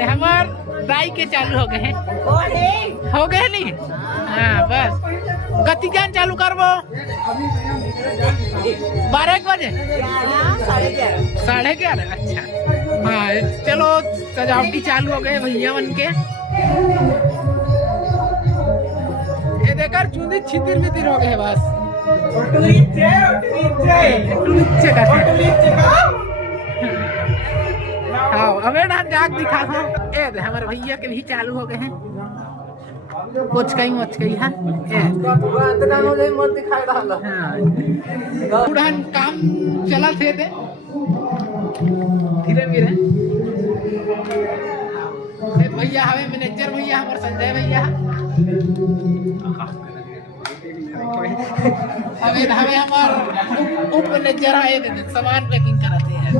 हमार दाई के चालू हो गए हैं, हो गए नहीं? हाँ बस गति ज्ञान चालू करवो 12 बजे 11:30। अच्छा हाँ चलो सजावटी चालू हो गए भैया बन के। ये देखकर चूंदी छितिर बितिर हो गए बस। हाँ हमें ना जाग दिखा था। ए हमारे भैया के भी चालू हो गए हैं मोचकई है। उड़ान काम चला थे धीरे धीरे। भैया हमें मैनेजर भैया हमारे संजय भैया हमें हमार उप मैनेजर आए सामान पैकिंग कराते हैं।